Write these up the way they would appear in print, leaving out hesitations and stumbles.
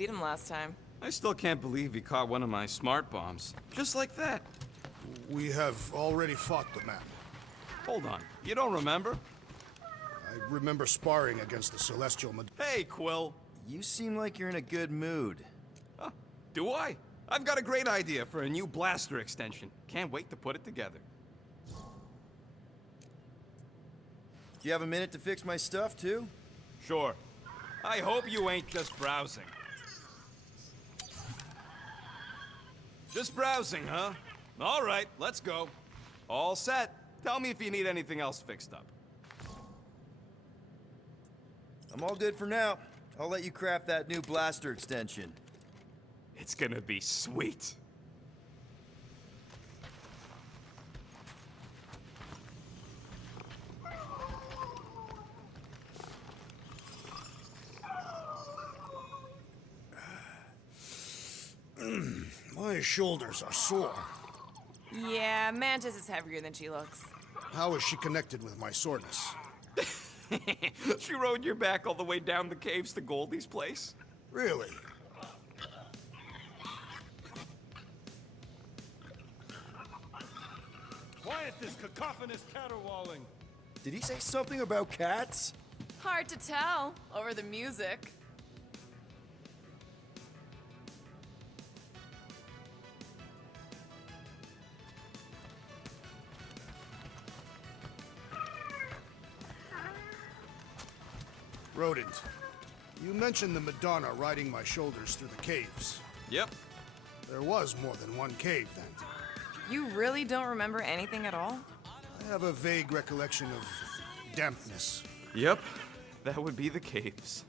beat him last time. I still can't believe he caught one of my smart bombs. Just like that. We have already fought the man. Hold on, you don't remember? I remember sparring against the Celestial Hey, Quill. You seem like you're in a good mood. Huh, do I? I've got a great idea for a new blaster extension. Can't wait to put it together. Do you have a minute to fix my stuff, too? Sure. I hope you ain't just browsing. Just browsing, huh? All right, let's go. All set. Tell me if you need anything else fixed up. I'm all good for now. I'll let you craft that new blaster extension. It's gonna be sweet. My shoulders are sore. Yeah, Mantis is heavier than she looks. How is she connected with my soreness? She rode your back all the way down the caves to Goldie's place? Really? Quiet this cacophonous caterwauling. Did he say something about cats? Hard to tell over the music. Rodent, you mentioned the Madonna riding my shoulders through the caves. Yep. There was more than one cave then. You really don't remember anything at all? I have a vague recollection of dampness. Yep. That would be the caves.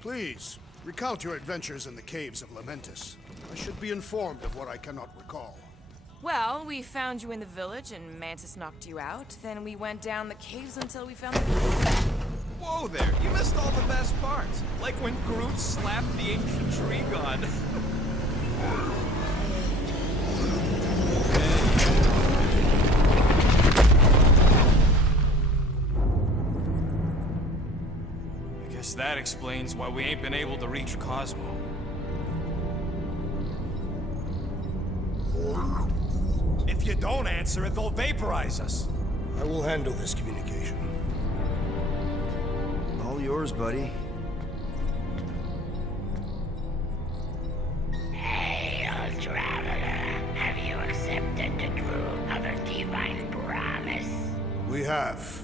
Please, recount your adventures in the caves of Lamentis. I should be informed of what I cannot recall. Well, we found you in the village and Mantis knocked you out. Then we went down the caves until we found the... Whoa there, you missed all the best parts. Like when Groot slapped the ancient tree god. I guess that explains why we ain't been able to reach Cosmo. If you don't answer it, they'll vaporize us. I will handle this communication. All yours, buddy. Hail, traveler. Have you accepted the true of a divine promise? We have.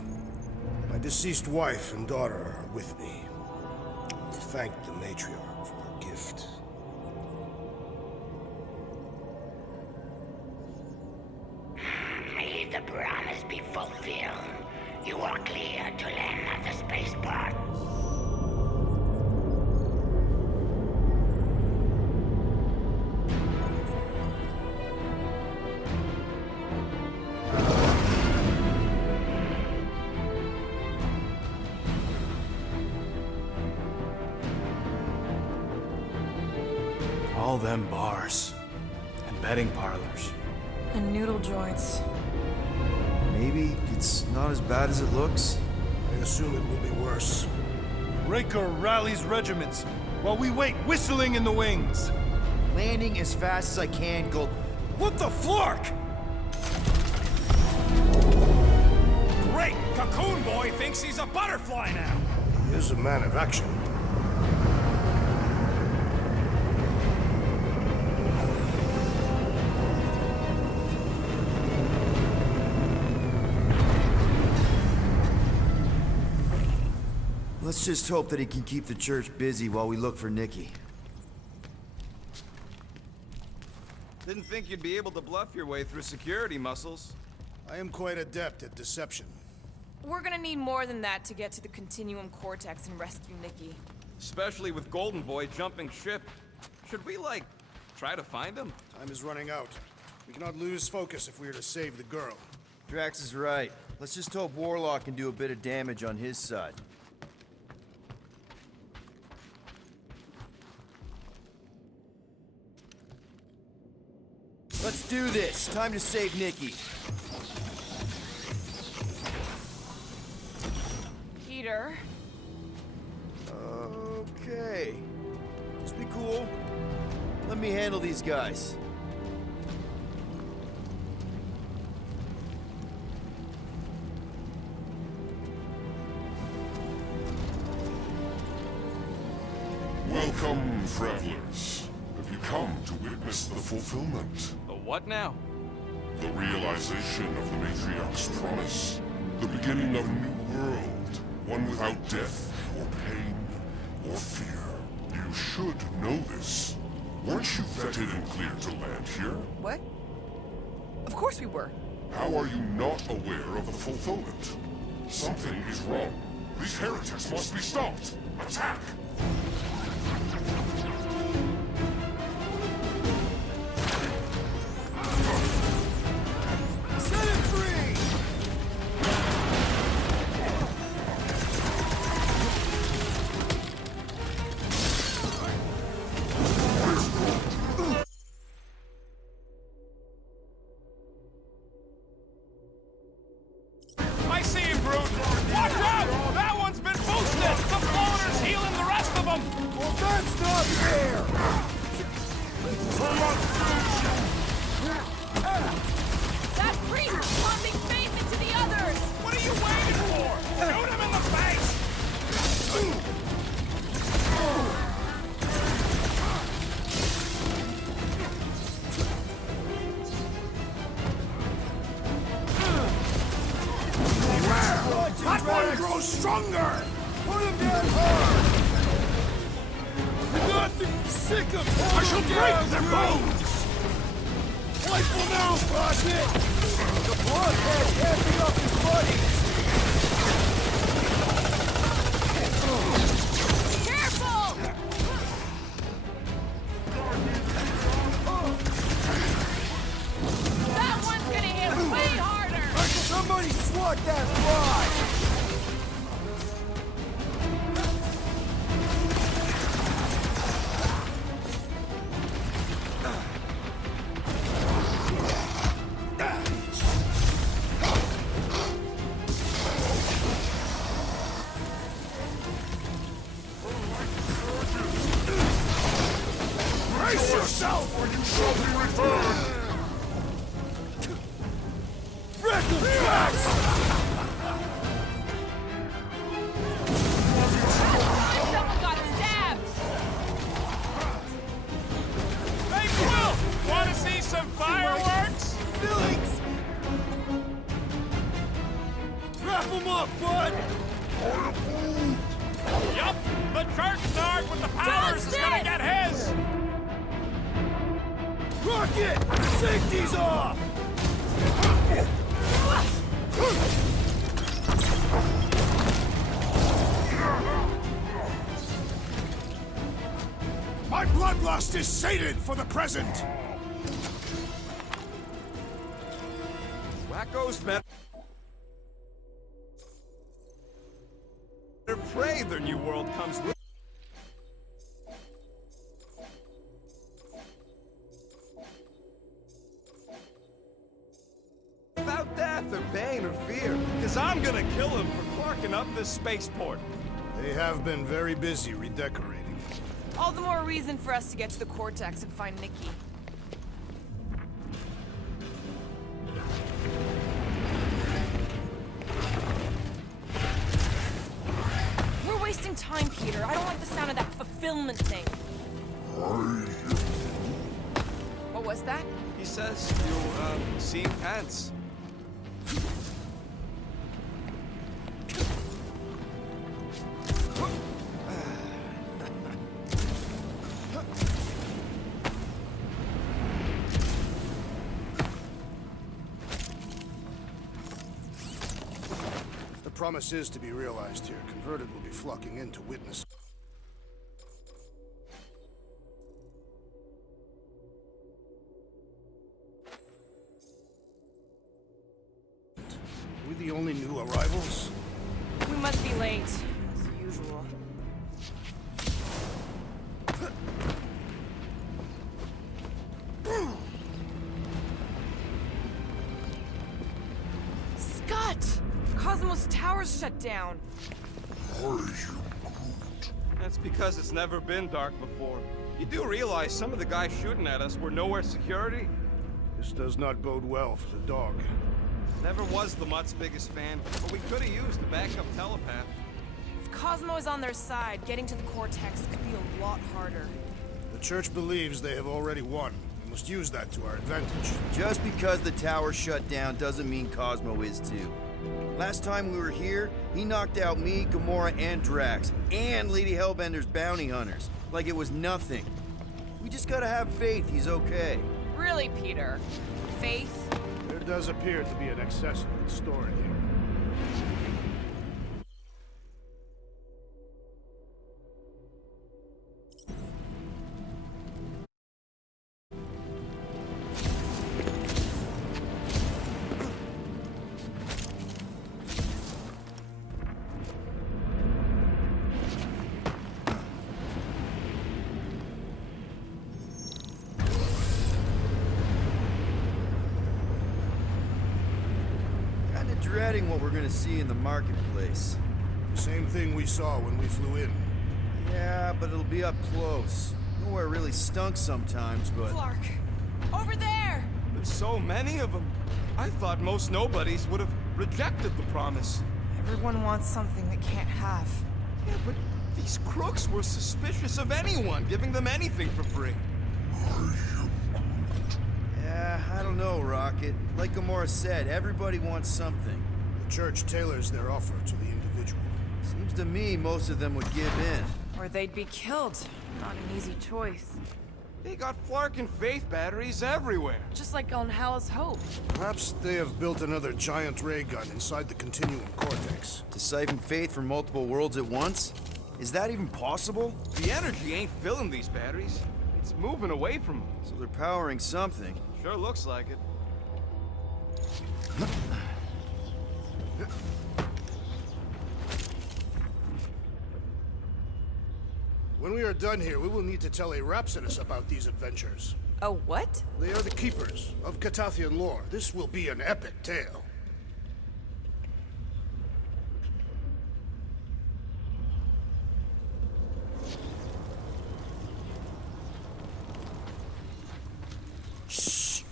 My deceased wife and daughter are with me. To thank the matriarch for her gift. May the promise be fulfilled. You are clear to land at the spaceport. All them bars and betting parlors. And noodle joints. Maybe it's not as bad as it looks. I assume it will be worse. Raker rallies regiments while we wait whistling in the wings. Landing as fast as I can, Gold. What the flark? Great! Cocoon Boy thinks he's a butterfly now! He is a man of action. Let's just hope that he can keep the church busy while we look for Nikki. Didn't think you'd be able to bluff your way through security, Muscles. I am quite adept at deception. We're gonna need more than that to get to the Continuum Cortex and rescue Nikki. Especially with Golden Boy jumping ship. Should we, like, try to find him? Time is running out. We cannot lose focus if we are to save the girl. Drax is right. Let's just hope Warlock can do a bit of damage on his side. Let's do this. Time to save Nikki. Peter? Okay. Just be cool. Let me handle these guys. Welcome, travelers. Have you come to witness the fulfillment? The what now? The realization of the Matriarch's promise. The beginning of a new world. One without death, or pain, or fear. You should know this. Weren't you vetted and cleared to land here? What? Of course we were. How are you not aware of the fulfillment? Something is wrong. These heretics must be stopped. Attack! Set it free! I see him, Groot! Watch out! That one's been boosted! The floater's healing the rest of them! Well, that's not fair! That priest is pumping faith into the others! What are you waiting for? Shoot him in the face! That one grows stronger! Put him down hard! Nothing sick of I shall break their bones! Rifle now, Rocket! The bloodhead can't beat up his buddies! Careful! That one's gonna hit way harder! Somebody swat that fly! Brace yourself! Or you shall be returned! Someone got stabbed! Hey, Quill! Want to see some fireworks? Billings! Wrap him up, bud! Yup! The church Narg with the powers is gonna this! get his! Rocket! Safety's off! My bloodlust is sated for the present! Wacko's better pray their new world comes with. Without death or pain or fear, because I'm gonna kill him for clarking up this spaceport. They have been very busy redecorating. All the more reason for us to get to the Cortex and find Nikki. We're wasting time, Peter. I don't like the sound of that fulfillment thing. What was that? He says you'll, see pants. promise is to be realized here, Converted will be flocking in to witness. Are we the only new arrivals? We must be late, as usual. Scott! Cosmos Tower's shut down. That's because it's never been dark before. You do realize some of the guys shooting at us were nowhere security? This does not bode well for the dog. Never was the Mutt's biggest fan, but we could have used a backup telepath. If Cosmo is on their side, getting to the Cortex could be a lot harder. The Church believes they have already won. We must use that to our advantage. Just because the tower shut down doesn't mean Cosmo is too. Last time we were here, he knocked out me, Gamora, and Drax, and Lady Hellbender's bounty hunters, like it was nothing. We just gotta have faith he's okay. Really, Peter? Faith? There does appear to be an excess of it stored here. Dreading what we're gonna see in the marketplace. The same thing we saw when we flew in. Yeah, but it'll be up close. Nowhere really stunk sometimes, but... Clark! Over there! There's so many of them. I thought most nobodies would have rejected the promise. Everyone wants something they can't have. Yeah, but these crooks were suspicious of anyone giving them anything for free. Yeah, I don't know, Rocket. Like Gamora said, everybody wants something. The Church tailors their offer to the individual. Seems to me most of them would give in. Or they'd be killed. Not an easy choice. They got Flark and Faith batteries everywhere. Just like on Hal's Hope. Perhaps they have built another giant ray gun inside the Continuum Cortex. To siphon faith from multiple worlds at once? Is that even possible? The energy ain't filling these batteries. It's moving away from them. So they're powering something. Sure looks like it. When we are done here, we will need to tell a Rhapsodus about these adventures. A what? They are the keepers of Catathian lore. This will be an epic tale. Shh!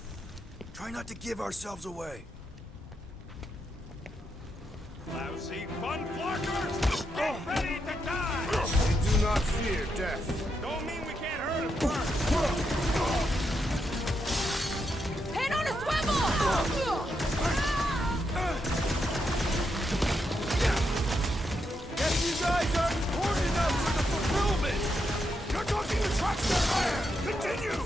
Try not to give ourselves away. Lousy fun flarkers! Get ready to die! They do not fear death. Don't mean we can't hurt them first. Head on a swivel! Guess you guys aren't important enough for the fulfillment! You're talking the trucks that fire! Continue!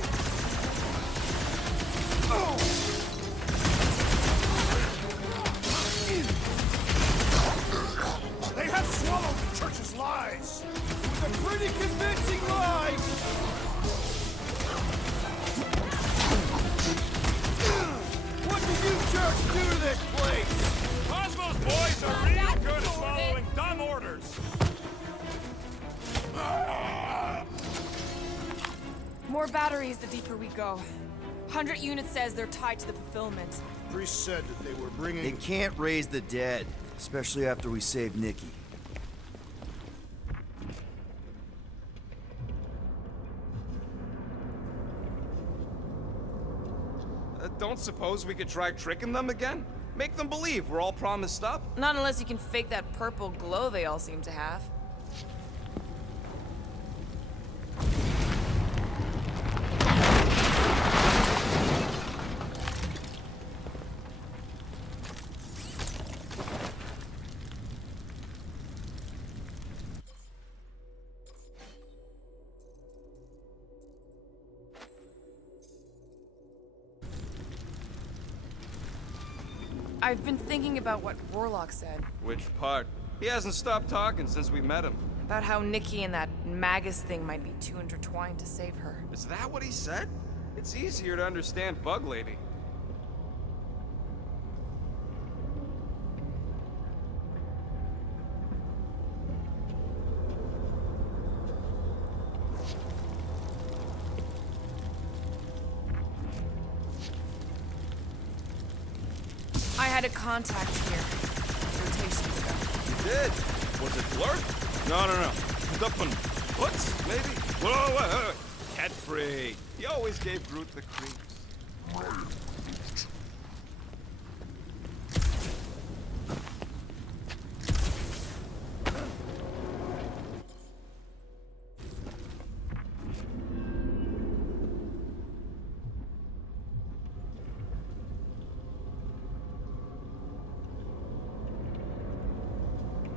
They have swallowed the Church's lies! It was a pretty convincing lie! What did you Church do to this place? Cosmos boys are real good at following dumb orders. More batteries the deeper we go. 100 units says they're tied to the fulfillment. Priest said that they were bringing... They can't raise the dead, especially after we save Nikki. Don't suppose we could try tricking them again? Make them believe we're all promised up? Not unless you can fake that purple glow they all seem to have. I've been thinking about what Warlock said. Which part? He hasn't stopped talking since we met him. About how Nikki and that Magus thing might be too intertwined to save her. Is that what he said? It's easier to understand Bug Lady. I had a contact here. Rotations ago. You did? Was it Blurk? No. Duffin. Hoots, maybe? Whoa. Cat free. He always gave Groot the creeps.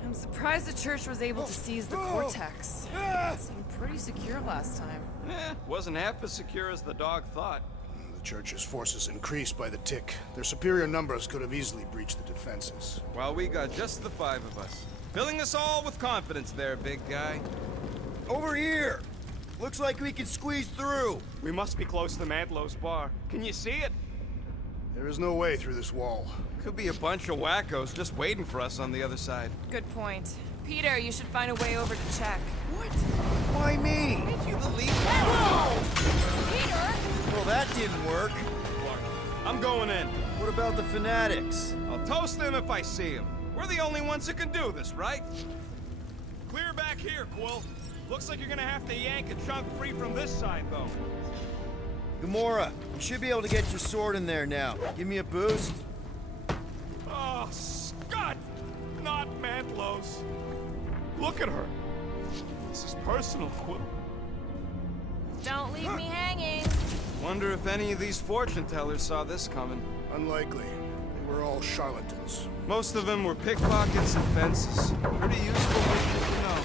I'm surprised the church was able to seize the Cortex. It seemed pretty secure last time. Wasn't half as secure as the dog thought. The church's forces increased by the tick. Their superior numbers could have easily breached the defenses. Well, we got just the 5 of us. Filling us all with confidence there, big guy. Over here! Looks like we can squeeze through. We must be close to Mantlo's bar. Can you see it? There is no way through this wall. Could be a bunch of wackos just waiting for us on the other side. Good point. Peter, you should find a way over to check. What? Why me? Did you believe that? Peter! Well, that didn't work. Look, I'm going in. What about the fanatics? I'll toast them if I see them. We're the only ones who can do this, right? Clear back here, Quill. Looks like you're gonna have to yank a chunk free from this side, though. Gamora, you should be able to get your sword in there now. Give me a boost. Oh, Scott! Not Mantlo's. Look at her. This is personal, Quill. Don't leave me hanging. Wonder if any of these fortune tellers saw this coming. Unlikely. They were all charlatans. Most of them were pickpockets and fences. Pretty useful thing to know.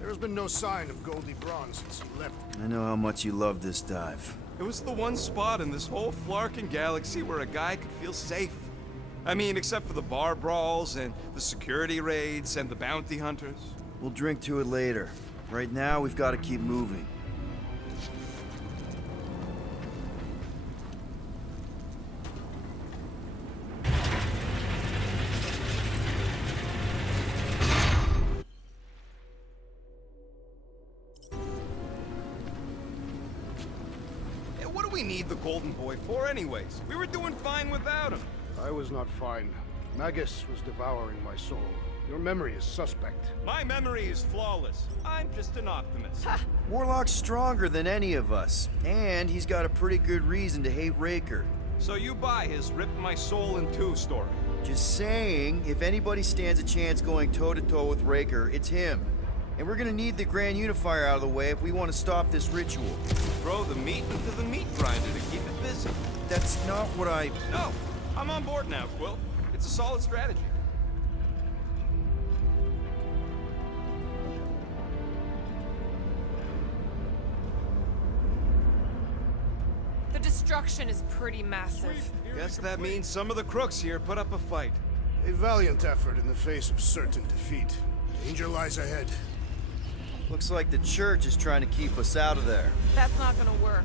There has been no sign of Goldie Braun since he left. I know how much you love this dive. It was the one spot in this whole Flarkin galaxy where a guy could feel safe. I mean, except for the bar brawls and the security raids and the bounty hunters. We'll drink to it later. Right now, we've got to keep moving. Yeah, what do we need the Golden Boy for anyways? We were doing fine without him. I was not fine. Magus was devouring my soul. Your memory is suspect. My memory is flawless. I'm just an optimist. Warlock's stronger than any of us, and he's got a pretty good reason to hate Raker. So you buy his rip my soul in two story. Just saying, if anybody stands a chance going toe-to-toe with Raker, it's him. And we're gonna need the Grand Unifier out of the way if we want to stop this ritual. Throw the meat into the meat grinder to keep it busy. That's not what I... No, I'm on board now, Quill. It's a solid strategy. The destruction is pretty massive. Guess that means some of the crooks here put up a fight. A valiant effort in the face of certain defeat. Danger lies ahead. Looks like the church is trying to keep us out of there. That's not gonna work.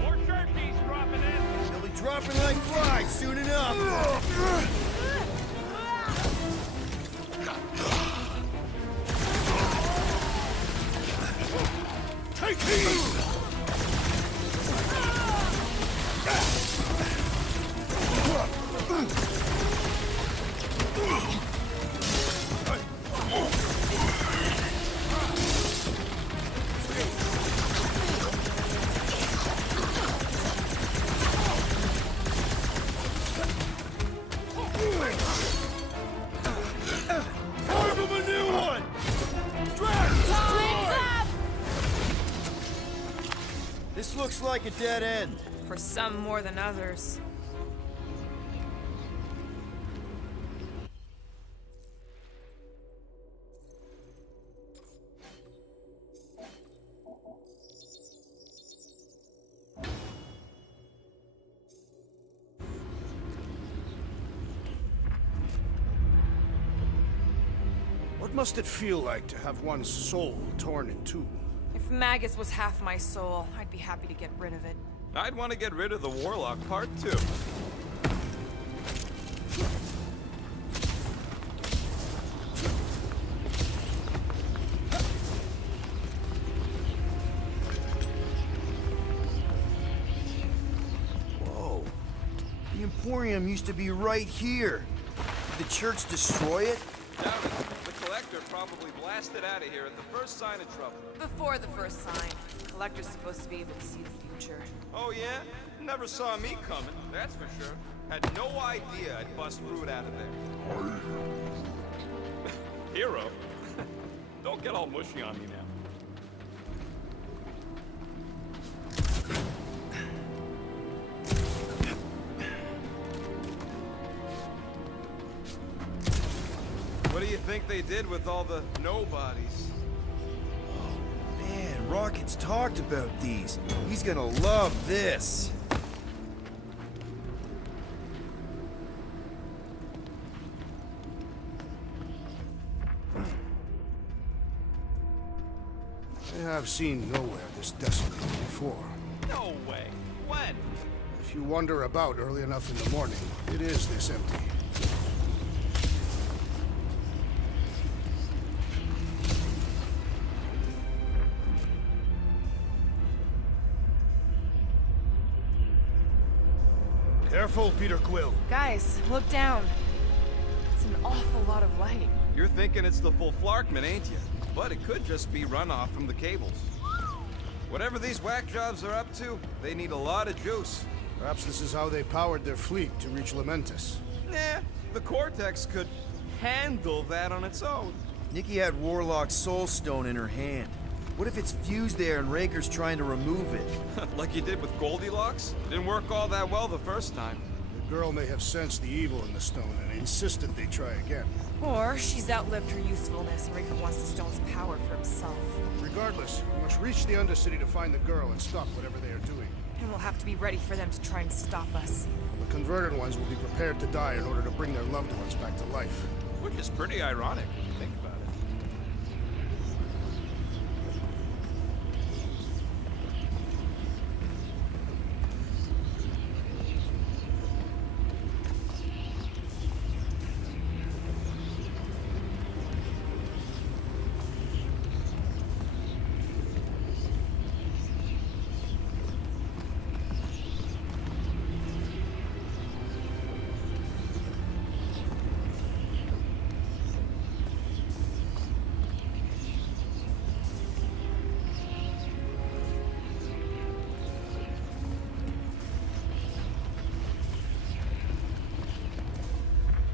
More turkeys dropping in. They'll be dropping like flies soon enough. Take heed! This looks like a dead end. For some more than others. What must it feel like to have one's soul torn in two? If Magus was half my soul, I'd be happy to get rid of it. I'd want to get rid of the Warlock part too. Whoa. The Emporium used to be right here. Did the church destroy it? Doubt it. The Collector probably blasted out of here at the first sign of trouble. Before the first sign, the Collector's supposed to be able to see the future. Oh yeah? Never saw me coming, that's for sure. Had no idea I'd bust Groot out of there. Hero? Don't get all mushy on me now. What do you think they did with all the nobodies? Man, Rocket's talked about these. He's gonna love this. I have seen nowhere this desolate before. No way. When? If you wander about early enough in the morning, it is this empty. Careful, Peter Quill. Guys, look down. It's an awful lot of light. You're thinking it's the full Flarkman, ain't you? But it could just be runoff from the cables. Whatever these whack jobs are up to, they need a lot of juice. Perhaps this is how they powered their fleet to reach Lamentus. Nah, the Cortex could handle that on its own. Nikki had Warlock's Soul Stone in her hand. What if it's fused there and Raker's trying to remove it? Like you did with Goldilocks? Didn't work all that well the first time. The girl may have sensed the evil in the stone and insisted they try again. Or she's outlived her usefulness and Riker wants the stone's power for himself. Regardless, we must reach the Undercity to find the girl and stop whatever they are doing. And we'll have to be ready for them to try and stop us. The converted ones will be prepared to die in order to bring their loved ones back to life. Which is pretty ironic if you think about it.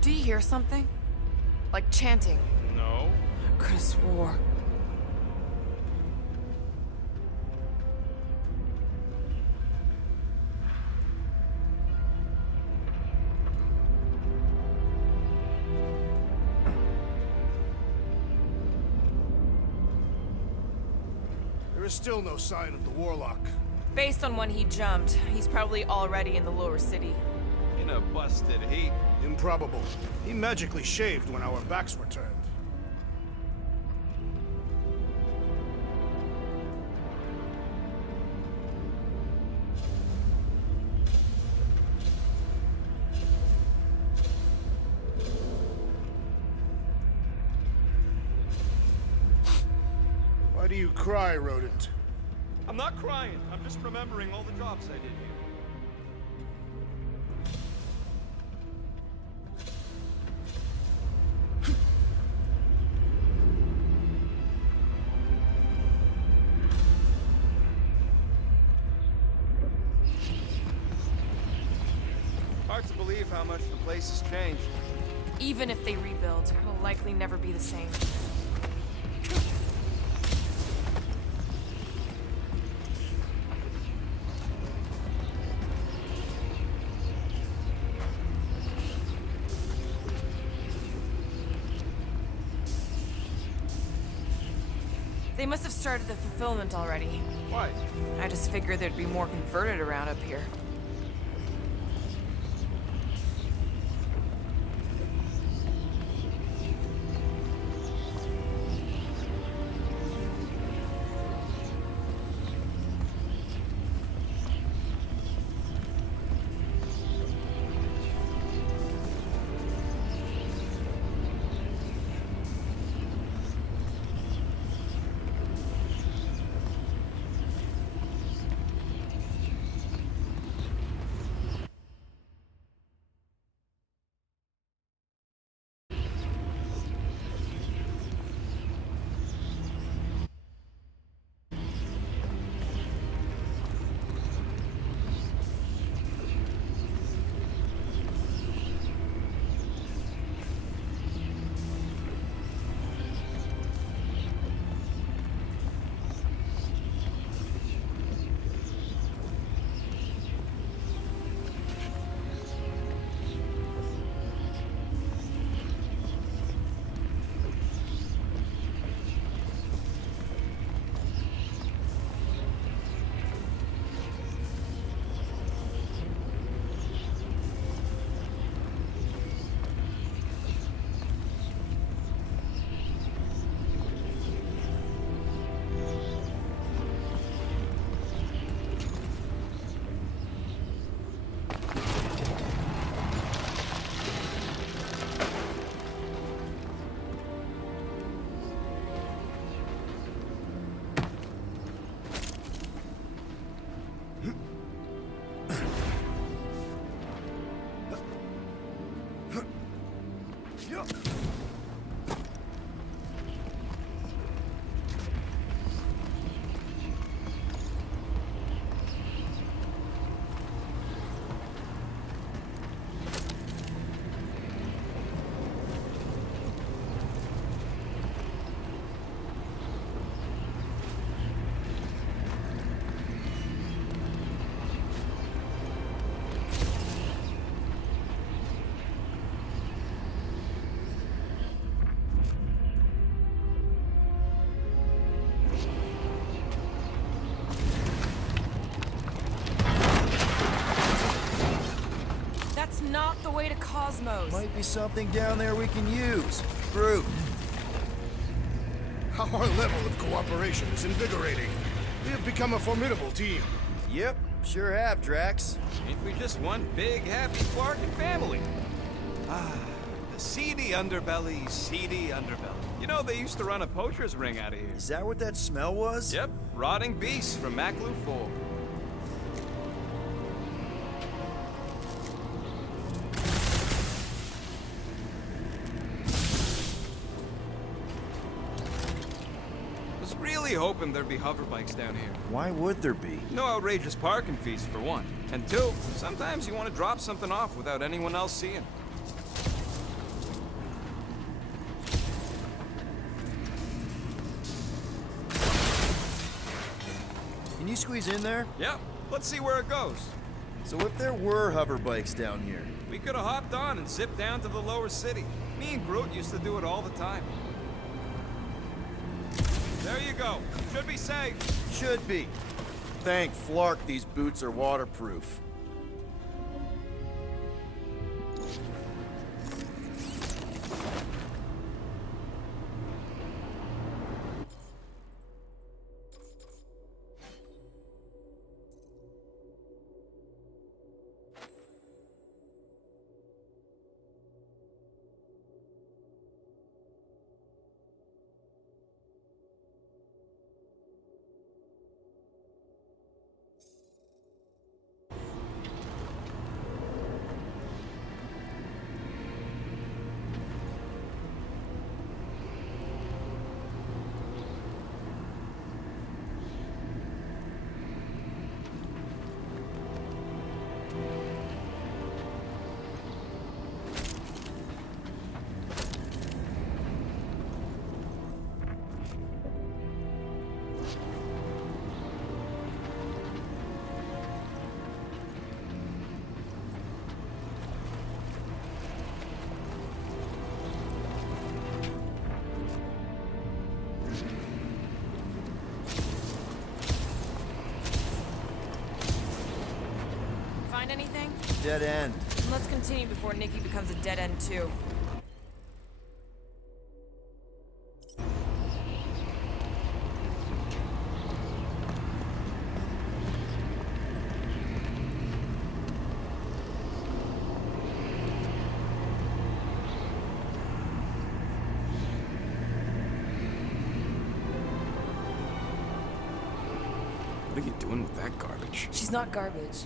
Do you hear something? Like chanting. No. I could have swore. There is still no sign of the Warlock. Based on when he jumped, he's probably already in the lower city. In a busted heat. Improbable. He magically shaved when our backs were turned. Why do you cry, rodent? I'm not crying. I'm just remembering all the jobs I did here. Hard to believe how much the place has changed. Even if they rebuild, it'll likely never be the same. They must have started the fulfillment already. Why? I just figured there'd be more converted around up here. That's not the way to Cosmos. Might be something down there we can use. Groot. Our level of cooperation is invigorating. We have become a formidable team. Yep, sure have, Drax. Ain't we just one big, happy Flarkin family? Ah, the seedy underbelly, seedy underbelly. You know, they used to run a poacher's ring out of here. Is that what that smell was? Yep, rotting beasts from Maklu 4. Was really hoping there'd be hoverbikes down here. Why would there be? No outrageous parking fees, for one. And two, sometimes you want to drop something off without anyone else seeing. Can you squeeze in there? Yep, let's see where it goes. So if there were hover bikes down here, We could have hopped on and zipped down to the lower city. Me and Groot used to do it all the time. There you go. Should be safe. should be. Thank Flark these boots are waterproof. Find anything? Dead end. Let's continue before Nikki becomes a dead end too. What are you doing with that garbage? She's not garbage.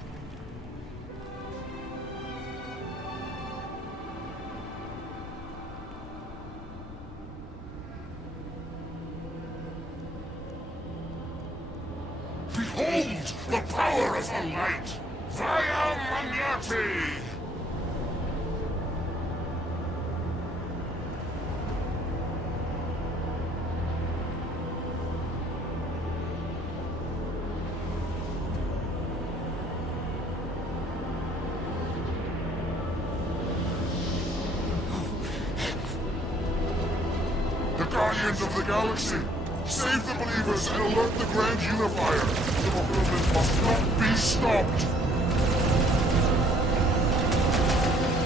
Behold the power of the light! Vaya Magnati! The Guardians of the Galaxy! Save the believers and alert the Grand Unifier! The fulfillment must not be stopped!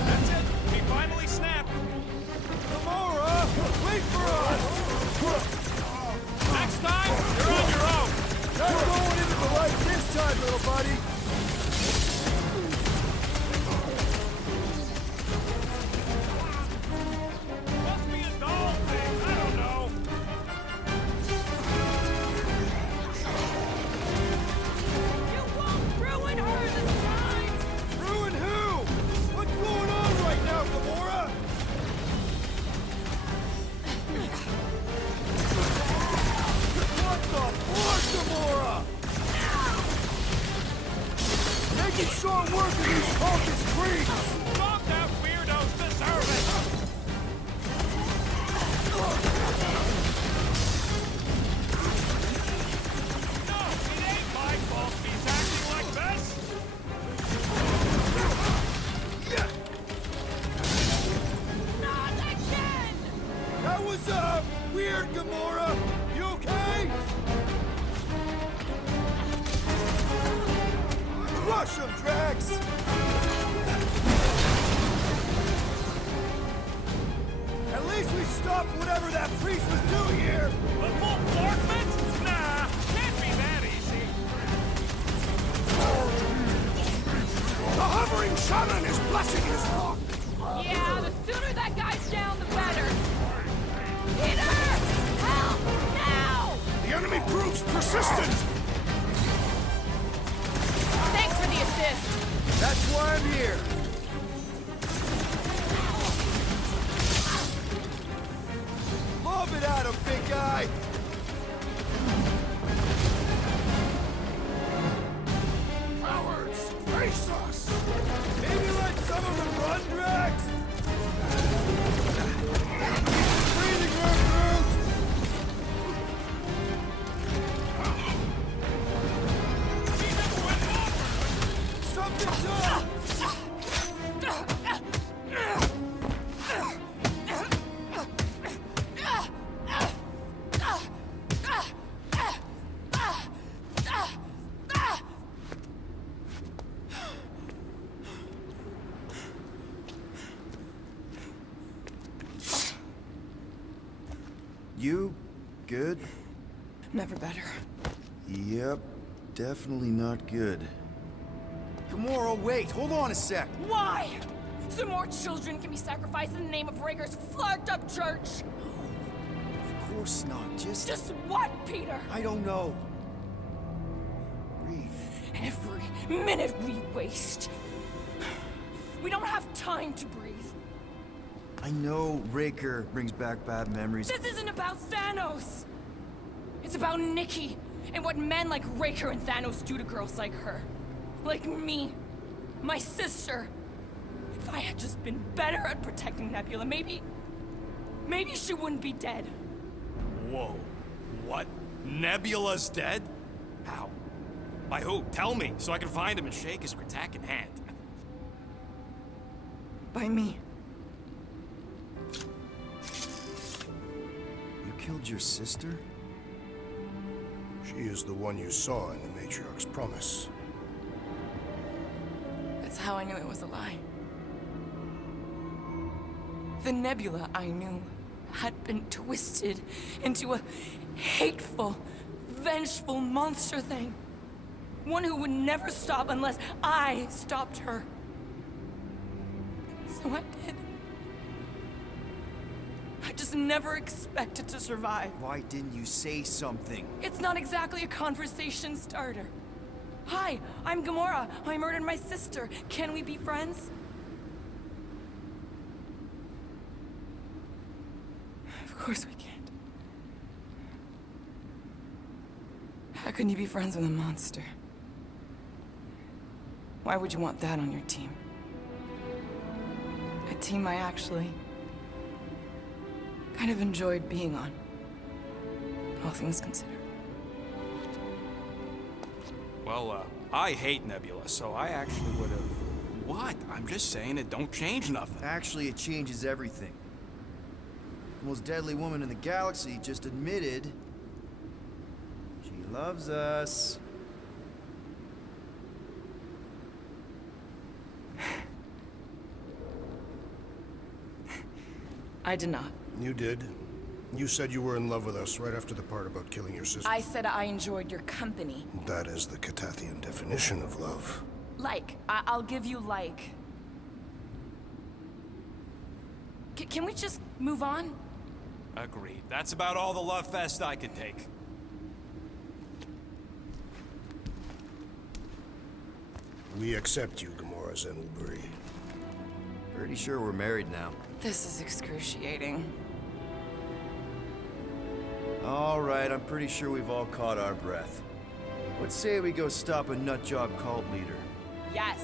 That's it. We finally snapped. Gamora! Wait for us! Next time, you're on your own. Not going into the light this time, little buddy! Must be a doll thing. I don't know. You won't ruin her What's up, weird Gamora? You okay? Crush him, Drax! At least we stopped whatever that priest was doing here! A full forfeit? Nah, can't be that easy. The hovering shaman is blessing his flock! Yeah, the sooner that guy's down, the better. Peter! Help! Now! The enemy proves persistent! Thanks for the assist. That's why I'm here. Lob it at him, big guy. Cowards, face us! Maybe let some of them run, Drax? Breathing room, Groot! Something's up! You good? Never better. Yep, definitely not good. Gamora, wait, hold on a sec. Why? So more children can be sacrificed in the name of Raker's flarked up church? Of course not, Just what, Peter? I don't know. Breathe. Every minute we waste. We don't have time to breathe. I know Raker brings back bad memories. This isn't about Thanos. It's about Nikki and what men like Raker and Thanos do to girls like her. Like me. My sister. If I had just been better at protecting Nebula, maybe she wouldn't be dead. Whoa. What? Nebula's dead? How? By who? Tell me, so I can find him and shake his Kratak in hand. By me. You killed your sister? She is the one you saw in the Matriarch's promise. That's how I knew it was a lie. The Nebula I knew had been twisted into a hateful, vengeful monster thing. One who would never stop unless I stopped her. So I did. I just never expected to survive. Why didn't you say something? It's not exactly a conversation starter. Hi, I'm Gamora. I murdered my sister. Can we be friends? Of course we can't. How can you be friends with a monster? Why would you want that on your team? A team I actually kind of enjoyed being on, all things considered. Well, I hate Nebula, so I actually would have... What? I'm just saying it don't change nothing. Actually, it changes everything. The most deadly woman in the galaxy just admitted she loves us. I did not. You did. You said you were in love with us right after the part about killing your sister. I said I enjoyed your company. That is the Catathian definition of love. Like. I'll give you like. Can we just move on? Agreed. That's about all the love fest I can take. We accept you, Gamora Zenwalbury. Pretty sure we're married now. This is excruciating. All right, I'm pretty sure we've all caught our breath. Let's say we go stop a nutjob cult leader. Yes.